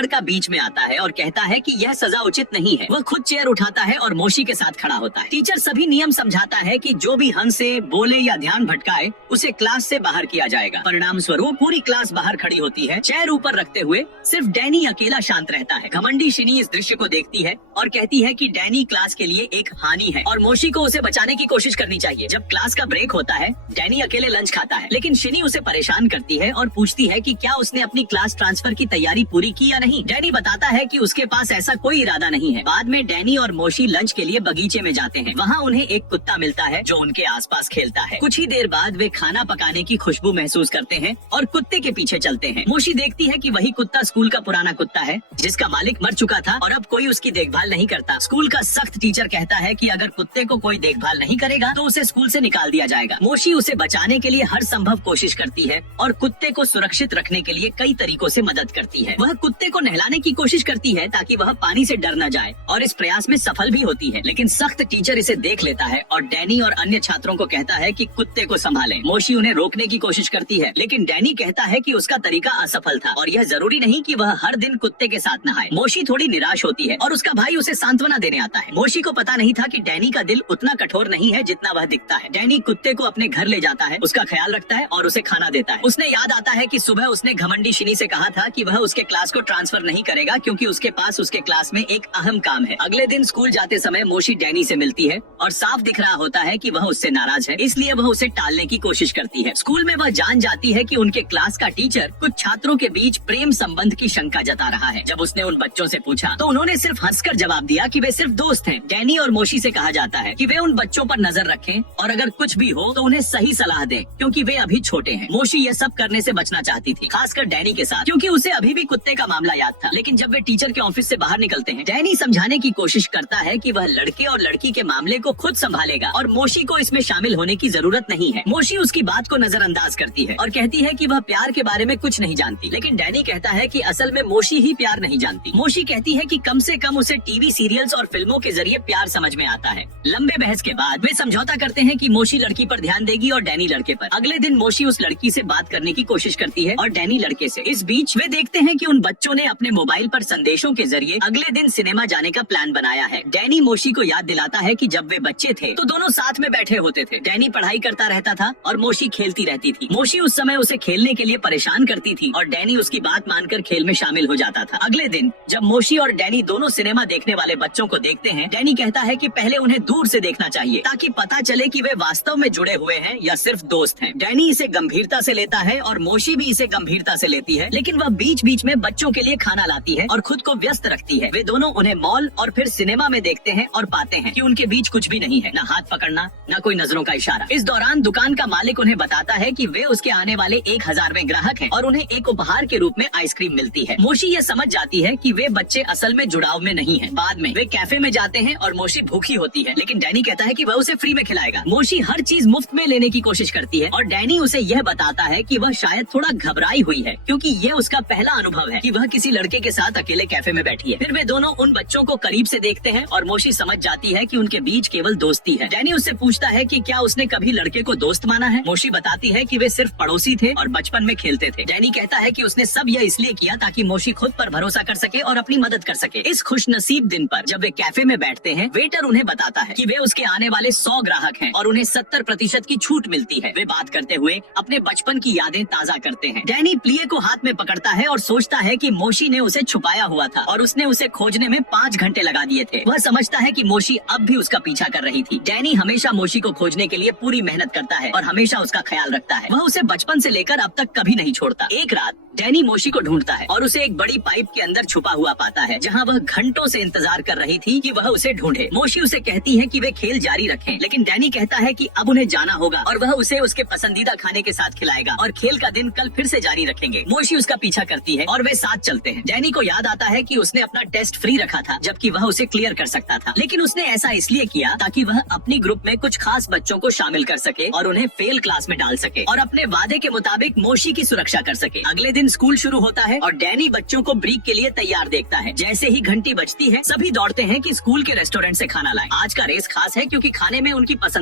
लड़का बीच में आता है और कहता है कि यह सजा उचित नहीं है। वह खुद चेयर उठाता है और मोशी के साथ खड़ा होता है। टीचर सभी नियम समझाता है कि जो भी हंसे, बोले या ध्यान भटकाए उसे क्लास से बाहर किया जाएगा। परिणाम स्वरूप पूरी क्लास बाहर खड़ी होती है, चेयर ऊपर रखते हुए। सिर्फ डैनी अकेला शांत रहता है। घमंडी शिनी इस दृश्य को देखती है और कहती है कि डैनी क्लास के लिए एक हानि है और मोशी को उसे बचाने की कोशिश करनी चाहिए। जब क्लास का ब्रेक होता है, डैनी अकेले लंच खाता है, लेकिन शिनी उसे परेशान करती है और पूछती है कि क्या उसने अपनी क्लास ट्रांसफर की तैयारी पूरी की या नहीं। डैनी बताता है कि उसके पास ऐसा कोई इरादा नहीं है। बाद में डैनी और मोशी लंच के लिए बगीचे में जाते हैं। वहाँ उन्हें एक कुत्ता मिलता है जो उनके आसपास खेलता है। कुछ ही देर बाद वे खाना पकाने की खुशबू महसूस करते हैं और कुत्ते के पीछे चलते हैं। मोशी देखती है कि वही कुत्ता स्कूल का पुराना कुत्ता है जिसका मालिक मर चुका था और अब कोई उसकी देखभाल नहीं करता। स्कूल का सख्त टीचर कहता है कि अगर कुत्ते को कोई देखभाल नहीं करेगा तो उसे स्कूल से निकाल दिया जाएगा। मोशी उसे बचाने के लिए हर संभव कोशिश करती है और कुत्ते को सुरक्षित रखने के लिए कई तरीकों से मदद करती है। वह कुत्ते को नहलाने की कोशिश करती है ताकि वह पानी से डर न जाए और इस प्रयास में सफल भी होती है, लेकिन सख्त टीचर इसे देख लेता है और डैनी और अन्य छात्रों को कहता है कि कुत्ते को संभालें। मोशी उन्हें रोकने की कोशिश करती है, लेकिन डैनी कहता है कि उसका तरीका असफल था और यह जरूरी नहीं कि वह हर दिन कुत्ते के साथ नहाए। मोशी थोड़ी निराश होती है और उसका भाई उसे सांत्वना देने आता है। मोशी को पता नहीं था कि डैनी का दिल उतना कठोर नहीं है जितना वह दिखता है। डैनी कुत्ते को अपने घर ले जाता है, उसका ख्याल रखता है और उसे खाना देता है। उसने याद आता है कि सुबह उसने घमंडी शिनी से कहा था कि वह उसके क्लास को ट्रांसफर नहीं करेगा क्योंकि उसके पास उसके क्लास में एक अहम काम है। अगले दिन स्कूल जाते समय मोशी डैनी से मिलती है और साफ दिख रहा होता है कि वह उससे नाराज है, इसलिए वह उसे टालने की कोशिश करती है। स्कूल में वह जान जाती है कि उनके क्लास का टीचर कुछ छात्रों के बीच प्रेम संबंध की शंका जता रहा है। जब उसने उन बच्चों से पूछा तो उन्होंने सिर्फ हंसकर जवाब दिया कि वे सिर्फ दोस्त हैं। डैनी और मोशी से कहा जाता है कि वे उन बच्चों पर नजर रखें और अगर कुछ भी हो तो उन्हें सही सलाह दें क्योंकि वे अभी छोटे हैं। मोशी ये सब करने से बचना चाहती थी, खासकर डैनी के साथ, क्योंकि उसे अभी भी कुत्ते का मामला याद था। लेकिन जब वे टीचर के ऑफिस से बाहर निकलते हैं, डैनी समझाने की कोशिश करता है कि वह लड़के और लड़की के मामले को खुद संभालेगा और मोशी को इसमें शामिल होने की जरूरत नहीं है। मोशी उसकी बात को नजरअंदाज करती है और कहती है कि वह प्यार के बारे में कुछ नहीं जानती, लेकिन डैनी कहता है कि असल में मोशी ही प्यार नहीं जानती। मोशी कहती है कि कम से कम उसे टीवी सीरियल्स और फिल्मों के जरिए प्यार समझ में आता है। लंबे बहस के बाद वे समझौता करते हैं कि मोशी लड़की पर ध्यान देगी और डैनी लड़के पर। अगले दिन मोशी उस लड़की से बात करने की कोशिश करती है और डैनी लड़के से। इस बीच वे देखते हैं कि उन बच्चों ने अपने मोबाइल पर संदेशों के जरिए अगले दिन सिनेमा जाने का प्लान बनाया है। डैनी मोशी को याद दिलाता है कि जब वे बच्चे थे तो दोनों साथ में बैठे होते थे। डैनी पढ़ाई करता रहता था और मोशी खेलती रहती थी। मोशी उस समय उसे खेलने के लिए परेशान करती थी और डैनी उसकी बात मानकर खेल में शामिल हो जाता था। अगले दिन जब मोशी और डैनी दोनों सिनेमा देखने वाले बच्चों को देखते हैं, डैनी कहता है कि पहले उन्हें दूर से देखना चाहिए ताकि पता चले कि वे वास्तव में जुड़े हुए हैं या सिर्फ दोस्त हैं। डैनी इसे गंभीरता से लेता है और मोशी भी इसे गंभीरता से लेती है, लेकिन वह बीच बीच में बच्चों के लिए खाना लाती है और खुद को व्यस्त रखती है। वे दोनों उन्हें मॉल और फिर सिनेमा में देखते हैं और पाते हैं कि उनके बीच कुछ भी नहीं है, न हाथ पकड़ना न कोई नजरों का इशारा। इस दौरान दुकान का मालिक उन्हें बताता है कि वे उसके आने वाले 1000वें ग्राहक हैं और उन्हें एक उपहार के रूप में आइसक्रीम मिलती है। मोशी ये समझ जाती है कि वे बच्चे असल में जुड़ाव में नहीं है। बाद में वे कैफे में जाते हैं और मोशी भूखी होती है, लेकिन डैनी कहता है कि वह उसे फ्री में खिलाएगा। मोशी हर चीज मुफ्त में लेने की कोशिश करती है और डैनी उसे यह बताता है कि वह शायद थोड़ा घबराई हुई है क्योंकि यह उसका पहला अनुभव है कि वह किसी लड़के के साथ अकेले कैफे में बैठी है। फिर वे दोनों उन बच्चों को करीब से देखते हैं और मोशी समझ जाती है कि उनके बीच केवल दोस्ती है। डैनी उससे पूछता है कि क्या उसने कभी लड़के को दोस्त माना है। मोशी बताती है कि वे सिर्फ पड़ोसी थे और बचपन में खेलते थे। डैनी कहता है कि उसने सब यह इसलिए किया ताकि मोशी खुद पर भरोसा कर सके और अपनी मदद कर सके। इस खुशनसीब दिन पर जब वे कैफे में बैठते हैं, वेटर उन्हें बताता है कि वे उसके आने वाले 100 ग्राहक हैं और उन्हें 70% की छूट मिलती है। वे बात करते हुए अपने बचपन की यादें ताजा करते हैं। डैनी प्लिए को हाथ में पकड़ता है और सोचता है कि मोशी ने उसे छुपाया हुआ था और उसने उसे खोजने में 5 घंटे लगा दिए थे। वह समझता है कि मोशी अब भी उसका पीछा कर रही थी। डैनी हमेशा मोशी को खोजने के लिए पूरी मेहनत करता है और हमेशा उसका ख्याल रखता है। वह उसे बचपन से लेकर अब तक कभी नहीं छोड़ता। एक रात डैनी मोशी को ढूंढता है और उसे एक बड़ी पाइप के अंदर छुपा हुआ पाता है जहाँ वह घंटों से इंतजार कर रही थी कि वह उसे ढूंढे। मोशी उसे कहती है कि वे खेल जारी रखें, लेकिन डैनी कहता है कि अब उन्हें जाना होगा और वह उसे उसके पसंदीदा खाने के साथ खिलाएगा और खेल का दिन कल फिर से जारी रखेंगे। मोशी उसका पीछा करती है और वे साथ चलते हैं। डैनी को याद आता है कि उसने अपना टेस्ट फ्री रखा था जबकि वह उसे क्लियर कर सकता था, लेकिन उसने ऐसा इसलिए किया ताकि वह अपनी ग्रुप में कुछ खास बच्चों को शामिल कर सके और उन्हें फेल क्लास में डाल सके और अपने वादे के मुताबिक मोशी की सुरक्षा कर सके। अगले दिन स्कूल शुरू होता है और डैनी बच्चों को ब्रेक के लिए तैयार देखता है। जैसे ही घंटी बजती है, सभी दौड़ते हैं कि स्कूल के रेस्टोरेंट से खाना लाएं। आज का रेस खास है क्योंकि खाने में उनकी पसंद